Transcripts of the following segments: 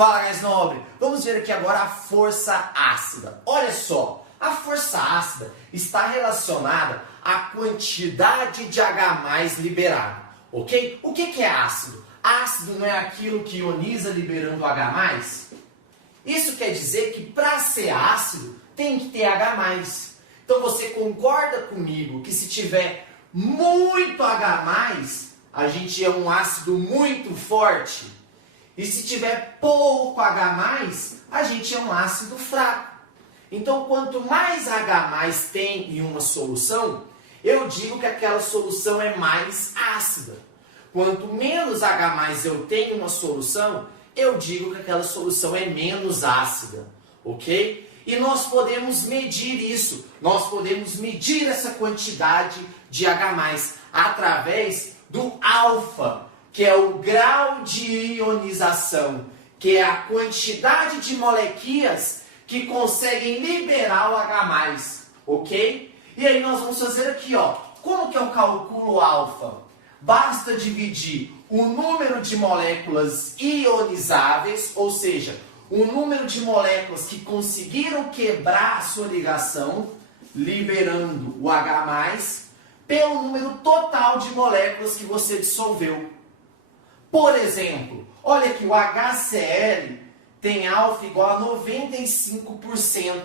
Fala, gás nobre! Vamos ver aqui agora a força ácida. Olha só, a força ácida está relacionada à quantidade de H+ liberado, ok? O que é ácido? Ácido não é aquilo que ioniza liberando H+? Isso quer dizer que para ser ácido tem que ter H+. Então você concorda comigo que se tiver muito H+, a gente é um ácido muito forte? E se tiver pouco H+, a gente é um ácido fraco. Então, quanto mais H+ tem em uma solução, eu digo que aquela solução é mais ácida. Quanto menos H+ eu tenho em uma solução, eu digo que aquela solução é menos ácida. Ok? E nós podemos medir isso. Nós podemos medir essa quantidade de H+ através do alfa, que é o grau de ionização, que é a quantidade de moléquias que conseguem liberar o H+, ok? E aí nós vamos fazer aqui, ó, como que eu calculo alfa? Basta dividir o número de moléculas ionizáveis, ou seja, o número de moléculas que conseguiram quebrar a sua ligação, liberando o H+, pelo número total de moléculas que você dissolveu. Por exemplo, olha que o HCl tem alfa igual a 95%.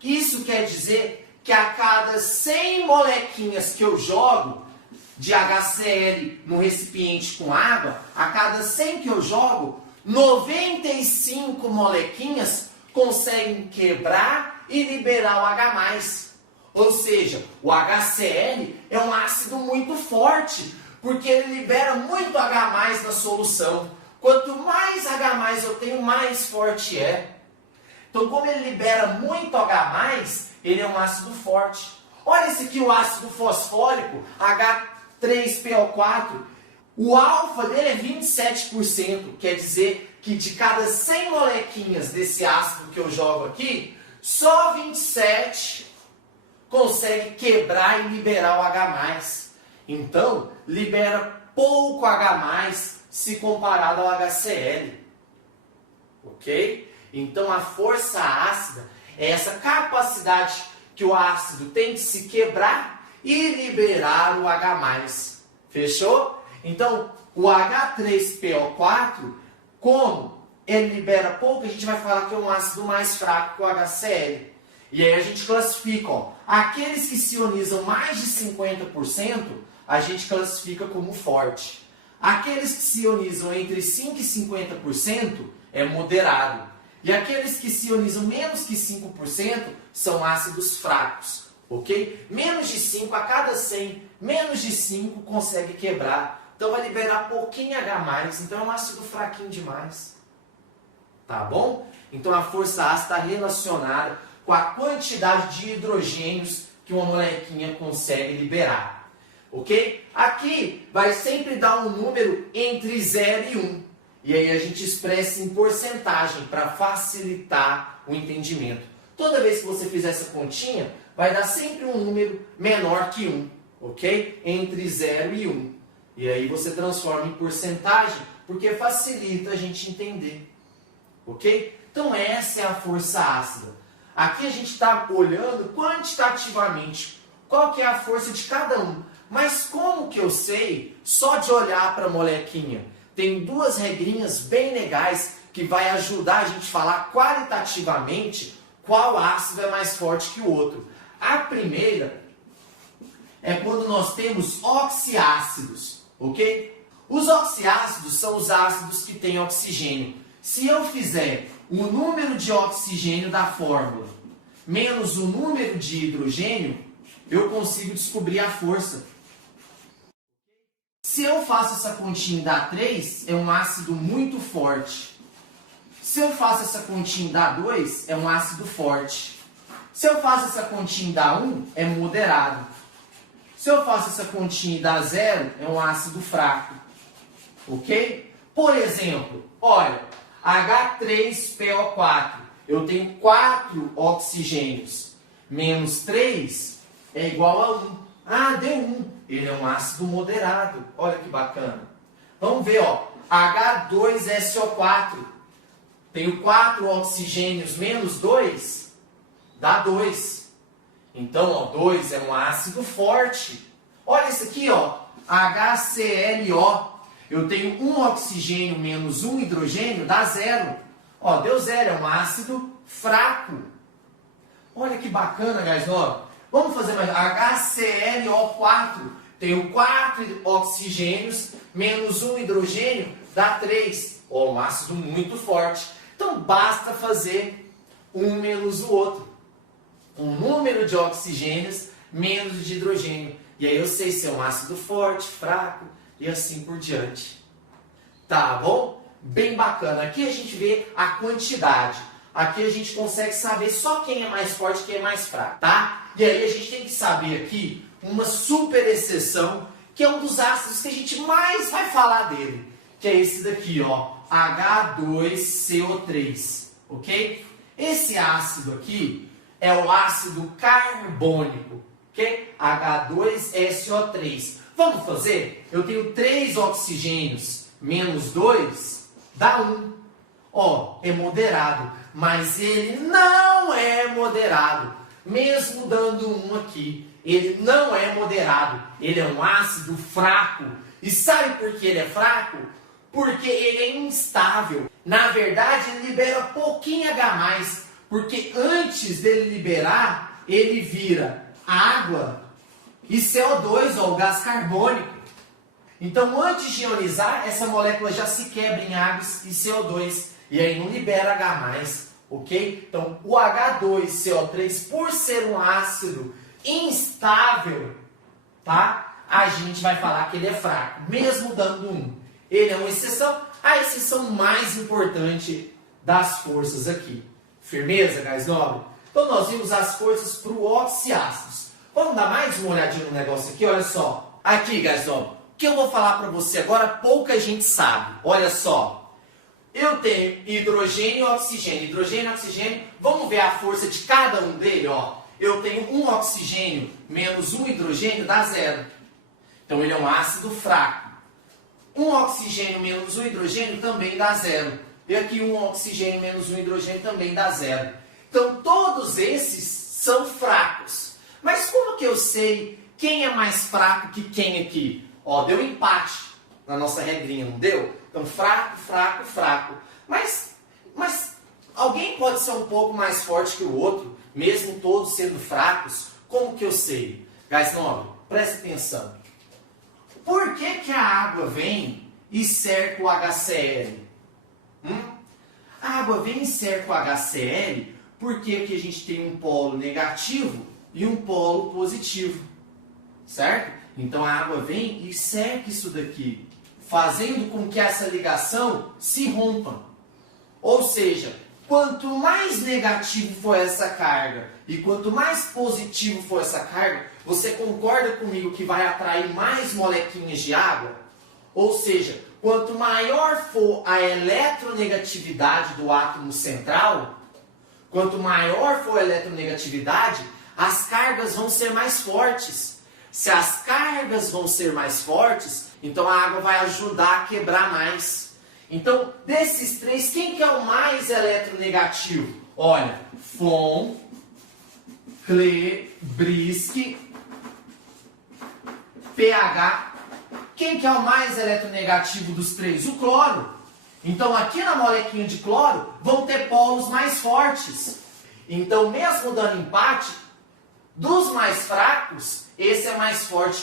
Isso quer dizer que a cada 100 molequinhas que eu jogo de HCl no recipiente com água, a cada 100 que eu jogo, 95 molequinhas conseguem quebrar e liberar o H+. Ou seja, o HCl é um ácido muito forte, porque ele libera muito H+ na solução. Quanto mais H+ eu tenho, mais forte é. Então, como ele libera muito H+, ele é um ácido forte. Olha esse aqui, o ácido fosfórico, H3PO4. O alfa dele é 27%. Quer dizer que de cada 100 molequinhas desse ácido que eu jogo aqui, só 27 consegue quebrar e liberar o H+. Então, libera pouco H+, se comparado ao HCl. Ok? Então, a força ácida é essa capacidade que o ácido tem de se quebrar e liberar o H+. Fechou? Então, o H3PO4, como ele libera pouco, a gente vai falar que é um ácido mais fraco que o HCl. E aí a gente classifica, ó, aqueles que se ionizam mais de 50%, a gente classifica como forte. Aqueles que se ionizam entre 5% e 50% é moderado. E aqueles que se ionizam menos que 5% são ácidos fracos. Ok? Menos de 5 a cada 100, menos de 5 consegue quebrar. Então vai liberar pouquinho H+, então é um ácido fraquinho demais. Tá bom? Então a força ácida está relacionada com a quantidade de hidrogênios que uma molequinha consegue liberar. Ok? Aqui vai sempre dar um número entre 0 e 1. E aí a gente expressa em porcentagem para facilitar o entendimento. Toda vez que você fizer essa continha, vai dar sempre um número menor que 1. Ok? Entre 0 e 1. E aí você transforma em porcentagem, porque facilita a gente entender. Ok? Então essa é a força ácida. Aqui a gente está olhando quantitativamente qual que é a força de cada um. Mas como que eu sei só de olhar para a molequinha? Tem duas regrinhas bem legais que vai ajudar a gente a falar qualitativamente qual ácido é mais forte que o outro. A primeira é quando nós temos oxiácidos, ok? Os oxiácidos são os ácidos que têm oxigênio. Se eu fizer o número de oxigênio da fórmula menos o número de hidrogênio, eu consigo descobrir a força. Se eu faço essa continha e dá 3, é um ácido muito forte. Se eu faço essa continha e dá 2, é um ácido forte. Se eu faço essa continha e dá 1, é moderado. Se eu faço essa continha e dá 0, é um ácido fraco. Ok? Por exemplo, olha, H3PO4. Eu tenho 4 oxigênios. Menos 3 é igual a 1. Ah, deu 1. Ele é um ácido moderado. Olha que bacana. Vamos ver, ó. H2SO4. Tenho 4 oxigênios menos 2, dá 2. Então, ó, 2 é um ácido forte. Olha isso aqui, ó, HClO. Eu tenho um oxigênio menos um hidrogênio, dá 0. Ó, deu 0, é um ácido fraco. Olha que bacana, guys. Ó, vamos fazer mais. HClO4. Tenho 4 oxigênios menos um hidrogênio, dá 3. Ó, um ácido muito forte. Então, basta fazer um menos o outro. Um número de oxigênios menos de hidrogênio. E aí eu sei se é um ácido forte, fraco e assim por diante. Tá bom? Bem bacana. Aqui a gente vê a quantidade. Aqui a gente consegue saber só quem é mais forte e quem é mais fraco, tá? E aí a gente tem que saber aqui uma super exceção, que é um dos ácidos que a gente mais vai falar dele, que é esse daqui, ó, H2CO3, ok? Esse ácido aqui é o ácido carbônico, ok? H2SO3. Vamos fazer? Eu tenho 3 oxigênios menos 2, dá 1. Ó, é moderado, mas ele não é moderado. Mesmo dando 1 aqui, ele não é moderado. Ele é um ácido fraco. E sabe por que ele é fraco? Porque ele é instável. Na verdade, ele libera pouquinho H+, porque antes dele liberar, ele vira água e CO2, ó, o gás carbônico. Então, antes de ionizar, essa molécula já se quebra em água e CO2. E aí não libera H+, ok? Então, o H2CO3, por ser um ácido instável, tá? A gente vai falar que ele é fraco, mesmo dando 1. Ele é uma exceção, a exceção mais importante das forças aqui. Firmeza, gás nobre? Então, nós vimos as forças para o oxiácidos. Vamos dar mais uma olhadinha no negócio aqui? Olha só. Aqui, gás nobre, o que eu vou falar para você agora, pouca gente sabe. Olha só. Eu tenho hidrogênio e oxigênio. Hidrogênio e oxigênio. Vamos ver a força de cada um deles, ó. Eu tenho um oxigênio menos um hidrogênio, dá 0. Então, ele é um ácido fraco. Um oxigênio menos um hidrogênio também dá 0. E aqui um oxigênio menos um hidrogênio também dá 0. Então, todos esses são fracos. Mas como que eu sei quem é mais fraco que quem aqui? Ó, deu empate na nossa regrinha, não deu? Então, fraco, fraco, fraco. Mas alguém pode ser um pouco mais forte que o outro, mesmo todos sendo fracos. Como que eu sei? Gás nobre, presta atenção. Por que que a água vem e cerca o HCl? A água vem e cerca o HCl porque aqui a gente tem um polo negativo e um polo positivo, certo? Então a água vem e cerca isso daqui, fazendo com que essa ligação se rompa. Ou seja, quanto mais negativo for essa carga e quanto mais positivo for essa carga, você concorda comigo que vai atrair mais molequinhas de água? Ou seja, quanto maior for a eletronegatividade do átomo central, quanto maior for a eletronegatividade, as cargas vão ser mais fortes. Se as cargas vão ser mais fortes, então a água vai ajudar a quebrar mais. Então, desses três, quem que é o mais eletronegativo? Olha, Von, Klee, Brisk, pH. Quem que é o mais eletronegativo dos três? O cloro. Então, aqui na molequinha de cloro, vão ter polos mais fortes. Então, mesmo dando empate, dos mais fracos, esse é mais forte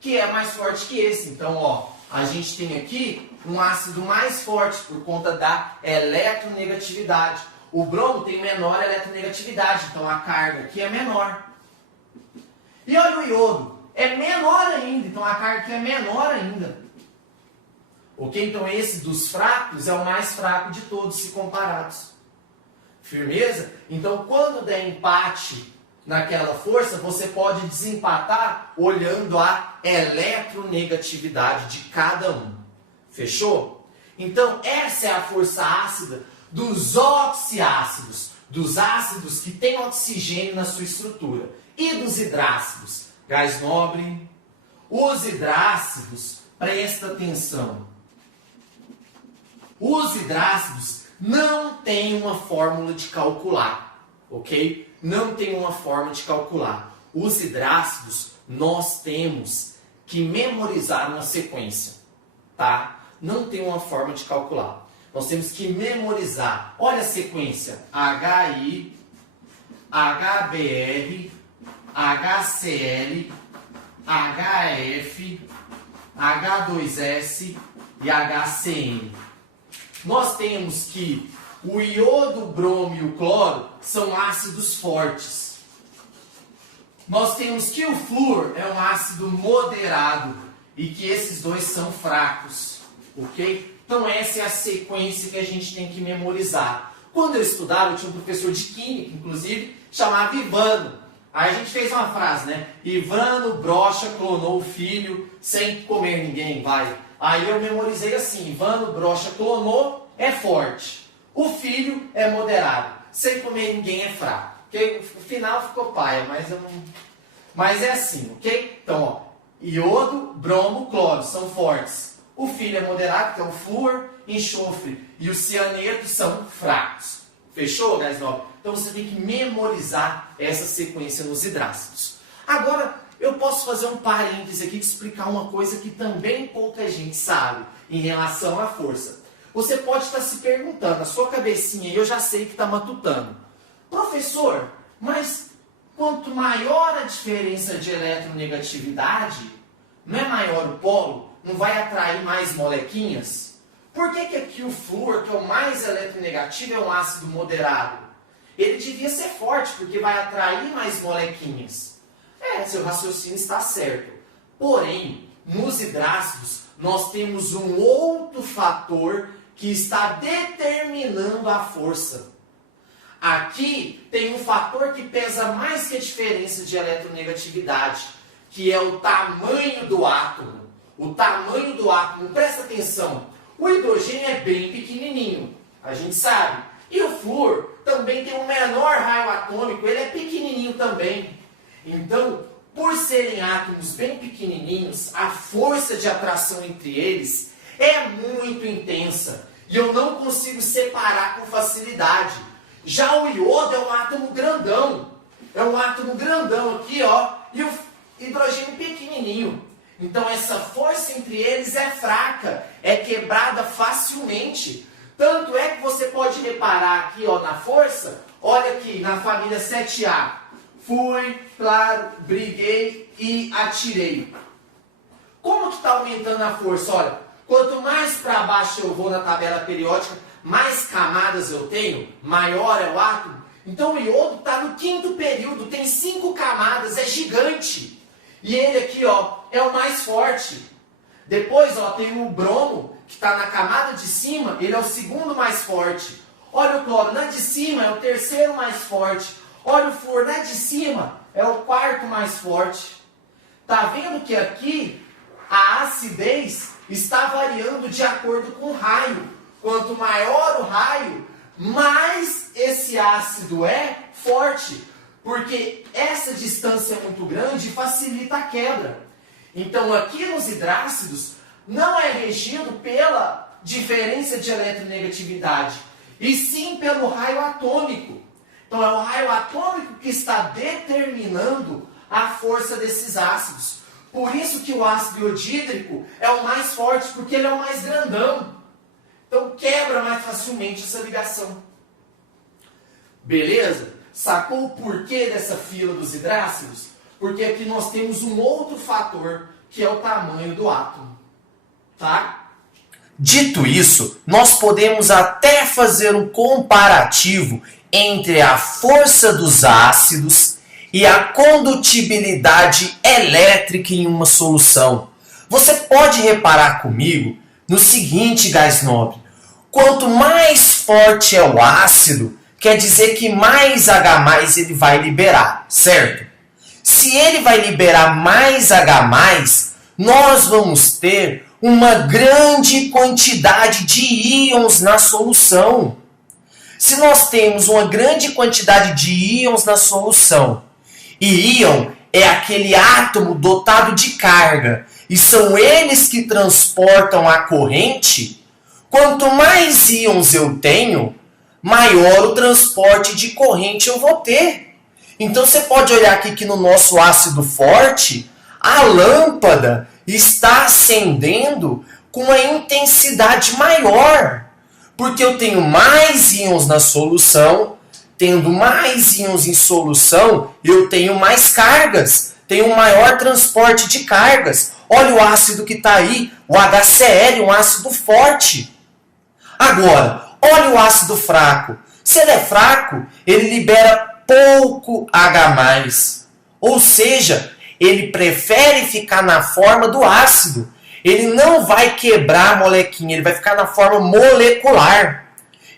que é mais forte que esse. Então, ó, a gente tem aqui um ácido mais forte por conta da eletronegatividade. O bromo tem menor eletronegatividade, então a carga aqui é menor. E olha o iodo, é menor ainda, então a carga aqui é menor ainda. Ok? Então esse dos fracos é o mais fraco de todos se comparados. Firmeza? Então quando der empate naquela força, você pode desempatar olhando a eletronegatividade de cada um. Fechou? Então, essa é a força ácida dos oxiácidos, dos ácidos que têm oxigênio na sua estrutura. E dos hidrácidos? Gás nobre. Os hidrácidos, presta atenção. Os hidrácidos não tem uma fórmula de calcular, ok? Não tem uma forma de calcular. Os hidrácidos, nós temos que memorizar uma sequência, tá? Não tem uma forma de calcular. Nós temos que memorizar. Olha a sequência. HI, HBr, HCl, HF, H2S e HCN. Nós temos que o iodo, o bromo e o cloro são ácidos fortes. Nós temos que o flúor é um ácido moderado e que esses dois são fracos, ok? Então essa é a sequência que a gente tem que memorizar. Quando eu estudava, eu tinha um professor de química, inclusive, chamava Ivano. Aí a gente fez uma frase, né? Ivano brocha clonou o filho sem comer ninguém, vai. Aí eu memorizei assim, Ivano brocha clonou é forte. O filho é moderado. Sem comer ninguém é fraco. Okay? O final ficou paia, mas eu não... Mas é assim, ok? Então, ó, iodo, bromo, cloro são fortes. O filho é moderado, que é o flúor, enxofre e o cianeto são fracos. Fechou, guys? Então você tem que memorizar essa sequência nos hidrácidos. Agora, eu posso fazer um parêntese aqui e explicar uma coisa que também pouca gente sabe em relação à força. Você pode estar se perguntando, a sua cabecinha aí eu já sei que está matutando. Professor, mas quanto maior a diferença de eletronegatividade, não é maior o polo? Não vai atrair mais molequinhas? Por que aqui o flúor, que é o mais eletronegativo, é um ácido moderado? Ele devia ser forte, porque vai atrair mais molequinhas. Seu raciocínio está certo. Porém, nos hidrácidos, nós temos um outro fator que está determinando a força. Aqui tem um fator que pesa mais que a diferença de eletronegatividade, que é o tamanho do átomo. O tamanho do átomo, presta atenção, o hidrogênio é bem pequenininho, a gente sabe. E o flúor também tem um menor raio atômico, ele é pequenininho também. Então, por serem átomos bem pequenininhos, a força de atração entre eles é muito intensa. E eu não consigo separar com facilidade. Já o iodo é um átomo grandão. É um átomo grandão aqui, ó. E o hidrogênio pequenininho. Então essa força entre eles é fraca. É quebrada facilmente. Tanto é que você pode reparar aqui, ó, na força. Olha aqui, na família 7A. Fui, claro, briguei e atirei. Como que está aumentando a força? Olha, quanto mais para baixo eu vou na tabela periódica, mais camadas eu tenho, maior é o átomo. Então o iodo está no 5º período, tem 5 camadas, é gigante. E ele aqui, ó, é o mais forte. Depois, ó, tem o bromo, que está na camada de cima, ele é o 2º mais forte. Olha o cloro, na de cima é o 3º mais forte. Olha o flúor, na de cima é o 4º mais forte. Tá vendo que aqui a acidez está variando de acordo com o raio. Quanto maior o raio, mais esse ácido é forte. Porque essa distância é muito grande e facilita a quebra. Então aqui nos hidrácidos não é regido pela diferença de eletronegatividade, e sim pelo raio atômico. Então é o raio atômico que está determinando a força desses ácidos. Por isso que o ácido iodídrico é o mais forte, porque ele é o mais grandão. Então quebra mais facilmente essa ligação. Beleza? Sacou o porquê dessa fila dos hidrácidos? Porque aqui nós temos um outro fator, que é o tamanho do átomo. Tá? Dito isso, nós podemos até fazer um comparativo entre a força dos ácidos e a condutibilidade elétrica em uma solução. Você pode reparar comigo no seguinte, gás nobre. Quanto mais forte é o ácido, quer dizer que mais H+ ele vai liberar, certo? Se ele vai liberar mais H+, nós vamos ter uma grande quantidade de íons na solução. Se nós temos uma grande quantidade de íons na solução, e íon é aquele átomo dotado de carga, e são eles que transportam a corrente, Quanto mais íons eu tenho, maior o transporte de corrente eu vou ter. Então você pode olhar aqui que no nosso ácido forte, a lâmpada está acendendo com uma intensidade maior. Porque eu tenho mais íons na solução, tendo mais íons em solução, eu tenho mais cargas, tenho um maior transporte de cargas. Olha o ácido que está aí, o HCl, um ácido forte. Agora, olha o ácido fraco. Se ele é fraco, ele libera pouco H+. Ou seja, ele prefere ficar na forma do ácido. Ele não vai quebrar a molequinha, ele vai ficar na forma molecular.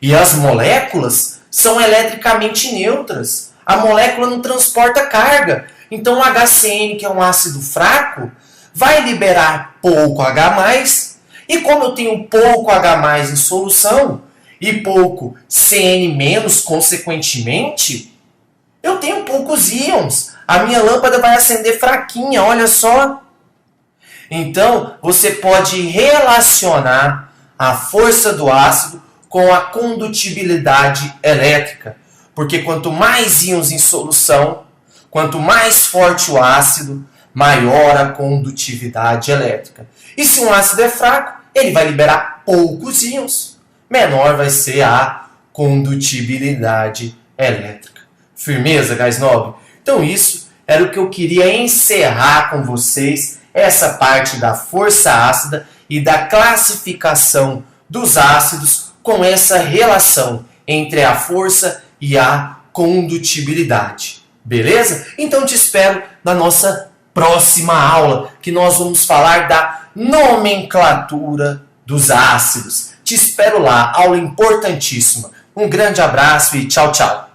E as moléculas são eletricamente neutras. A molécula não transporta carga. Então o HCN, que é um ácido fraco, vai liberar pouco H+. E como eu tenho pouco H+ em solução e pouco Cn-, consequentemente, eu tenho poucos íons. A minha lâmpada vai acender fraquinha, olha só. Então, você pode relacionar a força do ácido com a condutibilidade elétrica. Porque quanto mais íons em solução, quanto mais forte o ácido, maior a condutividade elétrica. E se um ácido é fraco, ele vai liberar poucos íons. Menor vai ser a condutibilidade elétrica. Firmeza, gás nobre? Então isso era o que eu queria encerrar com vocês, essa parte da força ácida e da classificação dos ácidos com essa relação entre a força e a condutibilidade. Beleza? Então te espero na nossa próxima aula, que nós vamos falar da nomenclatura dos ácidos. Te espero lá, aula importantíssima. Um grande abraço e tchau, tchau.